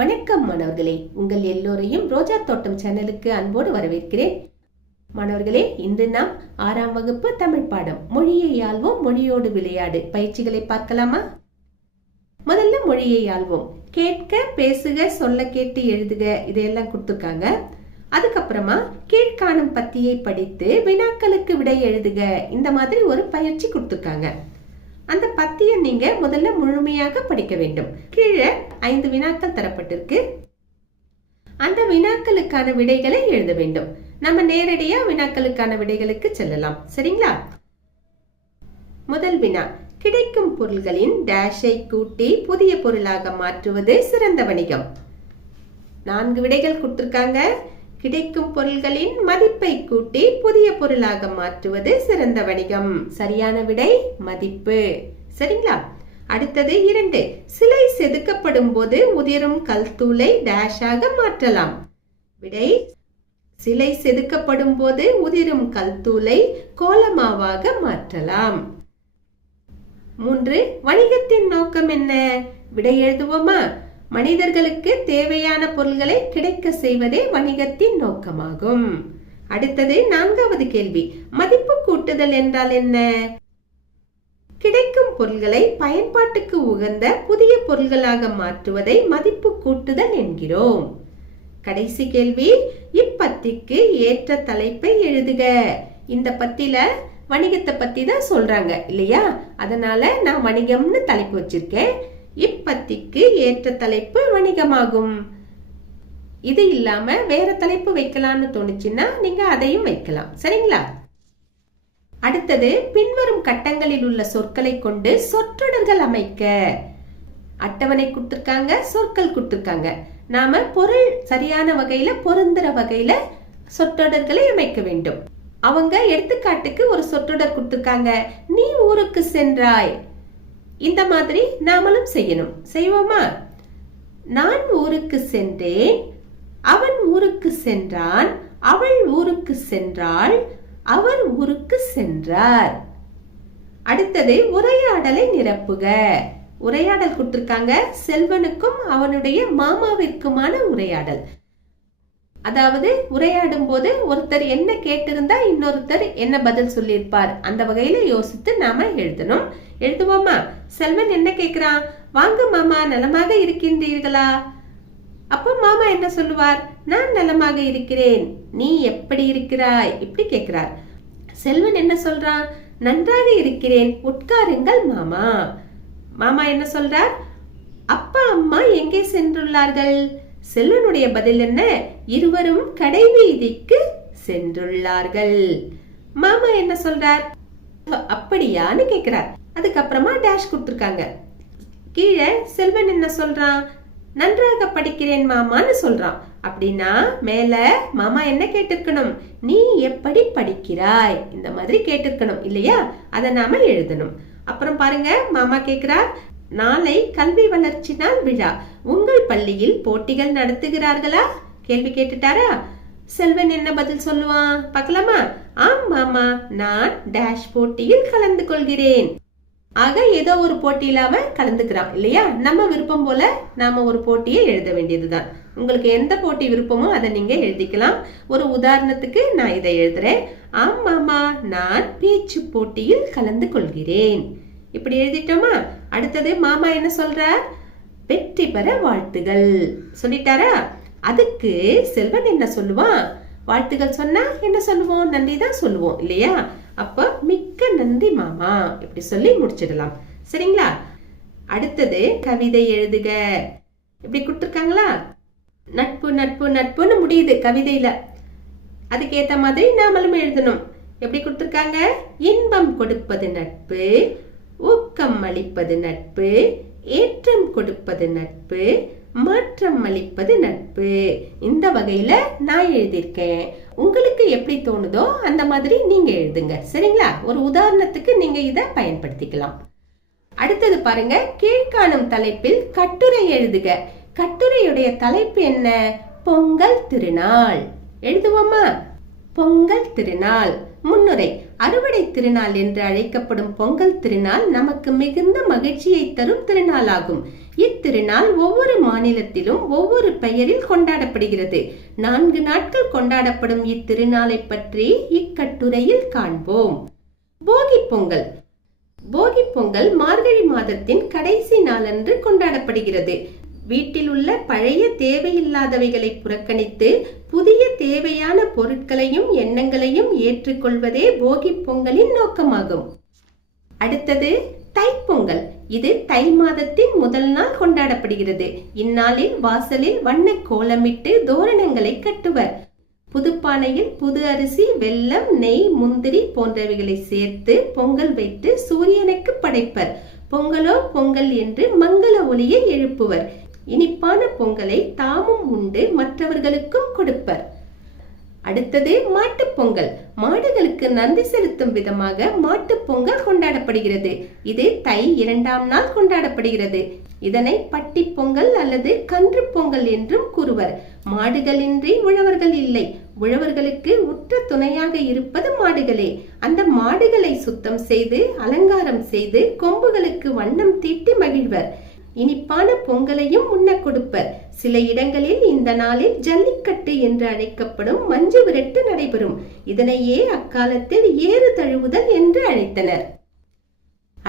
வணக்கம் மாணவர்களே, உங்கள் எல்லோரையும் ரோஜா தோட்டம் சேனலுக்கு அன்போடு வரவேற்கிறேன். மாணவர்களே, இன்று நாம் 6ஆம் வகுப்பு தமிழ் பாடம் மொழியை ஆள்வோம் மொழியோடு விளையாடு பயிற்சிகளை பார்க்கலாமா? முதல்ல மொழியை ஆள்வோம். கேட்க, பேசுக, சொல்ல கேட்டு எழுதுக இதையெல்லாம் கொடுத்துருக்காங்க. அதுக்கப்புறமா கீழ்காணும் பத்தியை படித்து வினாக்களுக்கு விடை எழுதுக இந்த மாதிரி ஒரு பயிற்சி கொடுத்துருக்காங்க. அந்த பத்தியை நீங்க முதல்ல முழுமையாக படிக்க வேண்டும். கீழே 5 வினாக்கள் தரப்பட்டிருக்கு. அந்த வினாக்களுக்கான விடைகளை எழுத வேண்டும். நம்ம நேரடியா வினாக்களுக்கான விடைகளுக்கு செல்லலாம். சரிங்களா? முதல் வினா, கிடைக்கும் பொருள்களின் டேஷை கூட்டி புதிய பொருளாக மாற்றுவது சிறந்த வணிகம். 4 விடைகள் கொடுத்திருக்காங்க. கிடைக்கும் பொருள்களின் மதிப்பை கூட்டி புதிய பொருளாக மாற்றுவது சிறந்த வணிகம். சரியான விடை மதிப்பு. சரிங்களா? அடுத்தது 2, சிலை செதுக்கப்படும் போது உதிரும் கல்தூளை டேஷாக மாற்றலாம். விடை, சிலை செதுக்கப்படும் போது உதிரும் கல்தூளை கோலமாவாக மாற்றலாம். 3, வணிகத்தின் நோக்கம் என்ன? விடை எழுதுவோமா? மனிதர்களுக்கு தேவையான பொருள்களை கிடைக்க செய்வதே வணிகத்தின் நோக்கமாகும். அடுத்தது 4வது கேள்வி, மதிப்பு கூட்டுதல் என்றால் என்ன? கிடைக்கும் பொருள்களை பயன்பாட்டுக்கு உகந்த புதிய பொருள்களாக மாற்றுவதை மதிப்பு கூட்டுதல் என்கிறோம். கடைசி கேள்வி, இப்பத்திக்கு ஏற்ற தலைப்பை எழுதுக. இந்த பத்தில வணிகத்தை பத்தி தான் சொல்றாங்க இல்லையா? அதனால நான் வணிகம்னு தலைப்பு வச்சிருக்கேன். இப்பத்திக்கு ஏற்ற தலைப்பு வணிகமாகும். இது இல்லாம வேற தலைப்பு வைக்கலாம்னு தோணுச்சுன்னா நீங்க அதையும் வைக்கலாம். சரிங்களா? அடுத்தது, பின்வரும் கட்டங்களில் உள்ள சொற்களை கொண்டு சொற்றொடர்கள் அமைக்க. அட்டவணை கொடுத்திருக்காங்க, சொற்கள் கொடுத்திருக்காங்க. நாம பொருள் சரியான வகையில பொருந்துற வகையில சொற்றொடர்களை அமைக்க வேண்டும். அவங்க எடுத்துக்காட்டுக்கு ஒரு சொற்றொடர் கொடுத்திருக்காங்க, நீ ஊருக்கு சென்றாய். இந்த மாதிரி நாமளும் செய்யணும். செய்வோமா? நான் ஊருக்கு சென்றேன், அவன் ஊருக்கு சென்றான், அவள் ஊருக்கு சென்றாள், அவர் ஊருக்கு சென்றார். அடுத்தது, உரையாடலை நிரப்புக. உரையாடல் கொடுத்திருக்காங்க, செல்வனுக்கும் அவனுடைய மாமாவிற்குமான உரையாடல். அதாவது உரையாடும் போது ஒருத்தர் என்ன கேட்டிருந்தா இன்னொருத்தர் என்ன பதில் சொல்லியிருப்பார், அந்த வகையில யோசித்து நாம எழுதணும். எழுதுவோமா? செல்வன் என்ன கேக்குறான்? வாங்க மாமா, நலமாக இருக்கின்றீர்களா? அப்போ மாமா என்ன சொல்லுவார்? நான் நலமாக இருக்கிறேன், நீ எப்படி இருக்கிறாய்? இப்படி கேட்கிறார். செல்வன் என்ன சொல்றான்? நன்றாக இருக்கிறேன், உட்காருங்கள் மாமா. மாமா என்ன சொல்றார்? அப்பா அம்மா எங்கே சென்றுள்ளார்கள்? செல்வனுடைய பதில் என்ன? இருவரும் கடைவீதிக்கு சென்றுள்ளார்கள். மாமா என்ன சொல்றார்? அப்படியான்னு கேக்குறார். அதுக்கப்புறமா டேஷ் கொடுத்திருக்காங்க. கீழே செல்வன் என்ன சொல்றான்? நன்றாக படிக்கிறேன் மாமான்னு சொல்றான். அப்படின்னா மேல மாமா என்ன கேட்டிருக்கணும்? நீ எப்படி படிக்கிறாய்? இந்த மாதிரி கேட்டிருக்கணும் இல்லையா? அதை நாம எழுதணும். அப்புறம் பாருங்க, மாமா கேக்குறார், நாளை கல்வி வளர்ச்சி நாள் விழா, உங்கள் பள்ளியில் போட்டிகள் நடத்துகிறார்களா? கேள்வி கேட்டுட்டாரா? செல்வன் என்ன பதில் சொல்லுவான் பார்க்கலாமா? ஆம் மாமா, நான் டேஷ் போட்டியில் கலந்து கொள்கிறேன். ஆக ஏதோ ஒரு போட்டியில அவன் கலந்துக்கிறான் இல்லையா? நம்ம விருப்பம் போல நாம ஒரு போட்டியை எழுத வேண்டியதுதான். உங்களுக்கு எந்த போட்டி விருப்பமோ அதை நீங்க எழுதிக்கலாம். ஒரு உதாரணத்துக்கு நான் இதை எழுதுறேன். ஆம் மாமா, நான் பேச்சு போட்டியில் கலந்து கொள்கிறேன். இப்படி எழுதிட்டோமா? அடுத்தது மாமா என்ன சொல்றார்? வெற்றி பெற வாழ்த்துகள் சொல்லிட்டாரா? அதுக்கு செல்வன் என்ன சொல்லுவான்? வாழ்த்துகள் சொன்னா என்ன சொல்லுவோம்? நன்றி தான் சொல்லுவோம் இல்லையா? அப்ப மிக்க நன்றி மாமா இப்படி சொல்லி முடிச்சிடலாம். சரிங்களா? அடுத்தது கவிதை எழுதுக. இப்படி கொடுத்துருக்காங்களா? நட்பு நட்பு நட்புன்னு முடியுது கவிதையில. அதுக்கேத்த மாதிரி நாமளும் எழுதணும். எப்படி கொடுத்துருக்காங்க? இன்பம் கொடுப்பது நட்பு, ஊக்கம் அளிப்பது நட்பு, ஏற்றம் கொடுப்பது நட்பு, மாற்றம் அளிப்பது நட்பு. இந்த வகையில நான் எழுதியிருக்கேன். உங்களுக்கு எப்படி தோணுதோ அந்த மாதிரி நீங்க எழுதுங்க. சரிங்களா? ஒரு உதாரணத்துக்கு நீங்க இதை பயன்படுத்திக்கலாம். அடுத்தது பாருங்க, கீழ்காணும் தலைப்பில் கட்டுரை எழுதுக. கட்டுரையுடைய தலைப்பு என்ன? பொங்கல் திருநாள். எழுதுவோமா? பொங்கல் திருநாள். முன்னுரை, அறுவடை திருநாள் என்று அழைக்கப்படும் பொங்கல் திருநாள் நமக்கு மிகுந்த மகிழ்ச்சியை தரும் திருநாளாகும். இத்திருநாள் ஒவ்வொரு மாநிலத்திலும் ஒவ்வொரு பெயரில் கொண்டாடப்படுகிறது. 4 நாட்கள் கொண்டாடப்படும் இத்திருநாளை பற்றி இக்கட்டுரையில் காண்போம். போகி பொங்கல். போகி பொங்கல் மார்கழி மாதத்தின் கடைசி நாளன்று கொண்டாடப்படுகிறது. வீட்டில் உள்ள பழைய தேவையில்லாதவைகளை புறக்கணித்து புதிய தேவையான பொருட்களையும் எண்ணங்களையும் ஏற்றுக்கொள்வதே போகி பொங்கலின் நோக்கமாகும். அடுத்தது தைப்பொங்கல். இது தை மாதத்தின் முதல் நாள் கொண்டாடப்படுகிறது. இந்நாளில் வாசலில் வண்ண கோலமிட்டு தோரணங்களை கட்டுவர். புதுப்பானையில் புது அரிசி, வெல்லம், நெய், முந்திரி போன்றவைகளை சேர்த்து பொங்கல் வைத்து சூரியனுக்கு படைப்பர். பொங்கலோ பொங்கல் என்று மங்கள ஒலியை எழுப்புவர். இனிப்பான பொங்கலை தாமும் உண்டு மற்றவர்களுக்கும் கொடுப்பர். அடுத்தது மாட்டுப் பொங்கல். மாடுகளுக்கு நன்றி செலுத்தும் விதமாக மாட்டுப் பொங்கல் கொண்டாடப்படுகிறது. இது தை 2ஆம் நாள் கொண்டாடப்படுகிறது. இதனை பட்டி பொங்கல் அல்லது கன்று பொங்கல் என்றும் கூறுவர். மாடுகளின்றி உழவர்கள் இல்லை. உழவர்களுக்கு உற்ற துணையாக இருப்பது மாடுகளே. அந்த மாடுகளை சுத்தம் செய்து அலங்காரம் செய்து கொம்புகளுக்கு வண்ணம் தீட்டி மகிழ்வர். இனிப்பான பொங்கலையும் உண்ண கொடுப்பர். சில இடங்களில் இந்த நாளில் ஜல்லிக்கட்டு என்று அழைக்கப்படும் மஞ்சு விரட்டு நடைபெறும். இதனையே அக்காலத்தில் ஏறு தழுவுதல் என்று அழைத்தனர்.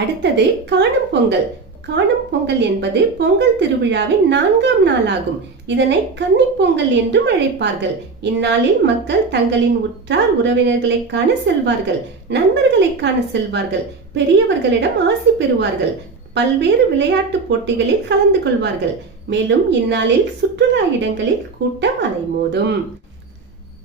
அடுத்தது காணும் பொங்கல். காணும் பொங்கல் என்பது பொங்கல் திருவிழாவின் 4ஆம் நாளாகும். இதனை கன்னி பொங்கல் என்றும் அழைப்பார்கள். இந்நாளில் மக்கள் தங்களின் உற்றார் உறவினர்களை காண செல்வார்கள். நண்பர்களை காண செல்வார்கள். பெரியவர்களிடம் ஆசி பெறுவார்கள். பல்வேறு விளையாட்டு போட்டிகளில் கலந்து கொள்வார்கள். மேலும் இந்நாளில் சுற்றுலா இடங்களில் கூட்டம் அலைமோதும்.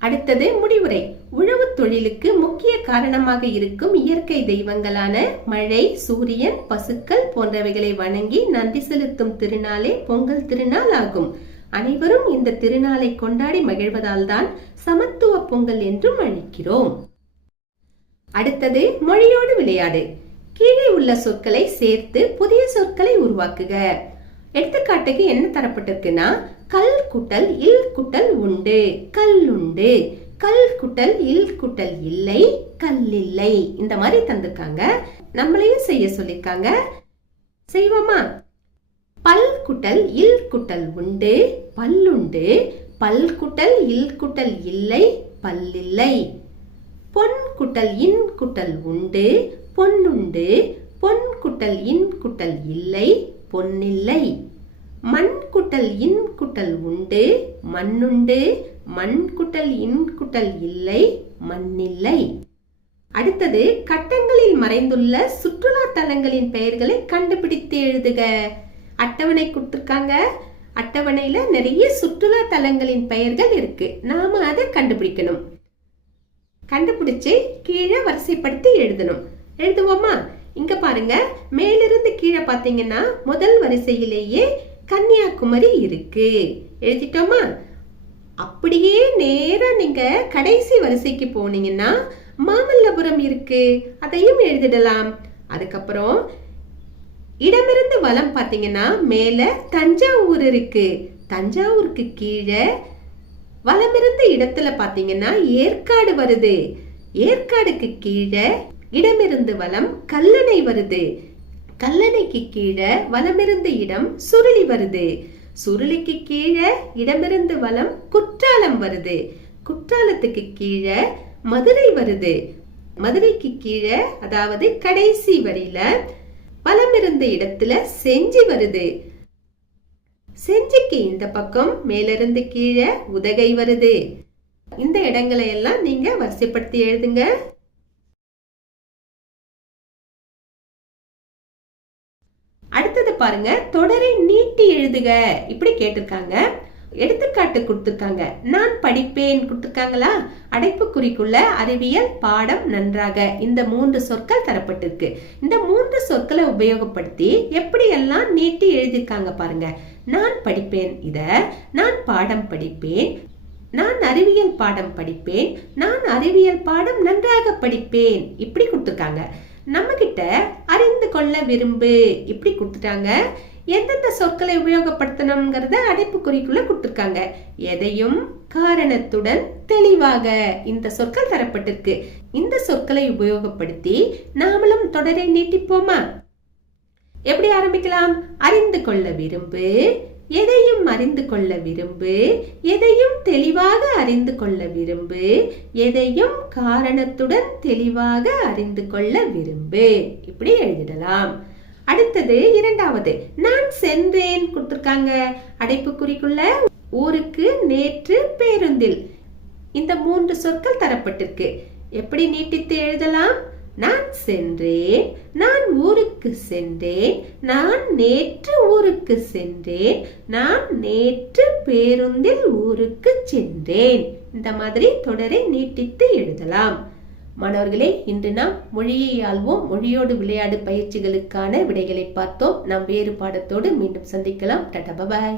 அடுத்தது முடிவுரை. உழவு தொழிலுக்கு முக்கிய காரணமாக இருக்கும் இயற்கை தெய்வங்களான மழை, சூரியன், பசுக்கள் போன்றவைகளை வணங்கி நன்றி செலுத்தும் திருநாளே பொங்கல் திருநாள் ஆகும். அனைவரும் இந்த திருநாளை கொண்டாடி மகிழ்வதால் தான் சமத்துவ பொங்கல் என்றும் அழைக்கிறோம். அடுத்தது மொழியோடு விளையாடு. கீழே உள்ள சொற்களை சேர்த்து புதிய சொற்களை உருவாக்குக. எடுத்துக்காட்டுக்கு என்ன தரப்பட்டிருக்குன்னா, கல் குட்டல் இல் குட்டல் உண்டு, கல்லுண்டு. கல் குட்டல் இல் குட்டல் இல்லை, கல்லில்லை. இந்த மாதிரி தந்திருக்காங்க. நம்மளையும் செய்ய சொல்லிருக்காங்க. செய்வோமா? பல் குட்டல் இல் குட்டல் உண்டு, பல்லுண்டு. பல் குட்டல் இல் குட்டல் இல்லை, பல்லில்லை. பொன் குட்டல் இன் குட்டல் உண்டு, பொன்னுண்டு. பொன் குட்டல் இன் குட்டல் இல்லை, பொன்னில்லை. மண் குட்டல் இன் குட்டல் உண்டு, மண்ணுண்டு. மண் குட்டல் இன் குட்டல் இல்லை, மண்ணில்லை. அடுத்தது கட்டங்களில் மறைந்துள்ள சுற்றுலா தலங்களின் பெயர்களை கண்டுபிடித்து எழுதுக. அட்டவணை கொடுத்திருக்காங்க. அட்டவணையில நிறைய சுற்றுலா தலங்களின் பெயர்கள் இருக்கு. நாம அதை கண்டுபிடிக்கணும். கண்டுபிடிச்சு கீழே வரிசைப்படுத்தி எழுதணும். எழுதுவோமா? இங்க பாருங்க, மேலிருந்து கீழே பாத்தீங்கன்னா முதல் வரிசையிலேயே கன்னியாகுமரி இருக்கு. எழுதிட்டோமா? அப்படியே நேரா நீங்க கடைசி வரிசைக்கு போனீங்கன்னா மாமல்லபுரம் இருக்கு. அதையும் எழுதிடலாம். அதுக்கப்புறம் இடமிருந்து வலம் பாத்தீங்கன்னா மேல தஞ்சாவூர் இருக்கு. தஞ்சாவூருக்கு கீழே வலமிருந்த இடத்துல பாத்தீங்கன்னா ஏற்காடு வருது. ஏற்காடுக்கு கீழே இடமிருந்து வலம் கல்லணை வருது. கல்லணைக்கு கீழே வலமிருந்து இடம் சுருளி வருது. சுருளிக்கு கீழே இடமிருந்து வலம் குற்றாலம் வருது. குற்றாலத்துக்கு கீழே மதுரை வருது. மதுரைக்கு கீழே அதாவது கடைசி வரியில வலமிருந்த இடத்துல செஞ்சி வருது. செஞ்சிக்கு இந்த பக்கம் மேலிருந்து கீழே உதகை வருது. இந்த இடங்களை எல்லாம் நீங்க வரிசைப்படுத்தி எழுதுங்க. அடுத்தது பாருங்க, தொடரை நீட்டி எழுதுக. இப்படி கேட்டிருக்காங்க. எடுத்துக்காட்டு கொடுத்திருக்காங்க. நான் படிப்பேன் கொடுத்திருக்காங்களா? அடைப்புக்குறிக்குள்ள அறிவியல் பாடம் நன்றாக இந்த 3 சொற்கள் தரப்பட்டிருக்கு. இந்த 3 சொற்களை உபயோகப்படுத்தி எப்படி எல்லாம் நீட்டி எழுதிருக்காங்க பாருங்க. நான் படிப்பேன், இத நான் பாடம் படிப்பேன். நான் அறிவியல் பாடம் படிப்பேன். நான் அறிவியல் பாடம் நன்றாக படிப்பேன். இப்படி கொடுத்திருக்காங்க. நம்ம கிட்ட அறிந்து கொள்ள விரும்பு இப்படி கொடுத்துட்டாங்க. எந்தெந்த சொற்களை உபயோகப்படுத்தணும்ங்கிறத அடைப்புக்குறிக்குள்ள கொடுத்திருக்காங்க. எதையும் காரணத்துடன் தெளிவாக இந்த சொற்கள் தரப்பட்டிருக்கு. இந்த சொற்களை உபயோகப்படுத்தி நாமளும் தொடரை நீட்டிப்போமா? எப்படி ஆரம்பிக்கலாம்? அறிந்து கொள்ள விரும்பு, எதையும் அறிந்து கொள்ள விரும்பு, எதையும் தெளிவாக அறிந்து கொள்ள விரும்பு, எதையும் காரணத்துடன் தெளிவாக அறிந்து கொள்ள விரும்பு. இப்படி எழுதிடலாம். அடுத்தது இரண்டாவது, நான் சென்றேன் கொடுத்திருக்காங்க. அடைப்புக்குறிக்குள்ள ஊருக்கு நேற்று பேருந்தில். இந்த 3 சொற்கள் தரப்பட்டிருக்கு. எப்படி நீட்டித்து எழுதலாம்? நான் சென்றேன், நான் ஊருக்கு சென்றேன், நான் நேற்று ஊருக்கு சென்றேன், நான் நேற்று பேருந்தில் ஊருக்கு சென்றேன். இந்த மாதிரி தொடரை நீட்டித்து எழுதலாம். மாணவர்களே, இன்று நாம் மொழியை ஆள்வோம், மொழியோடு விளையாடு பயிற்சிகளுக்கான விடைகளை பார்த்தோம். நாம் வேறு பாடத்தோடு மீண்டும் சந்திக்கலாம். டாடா, பாய்.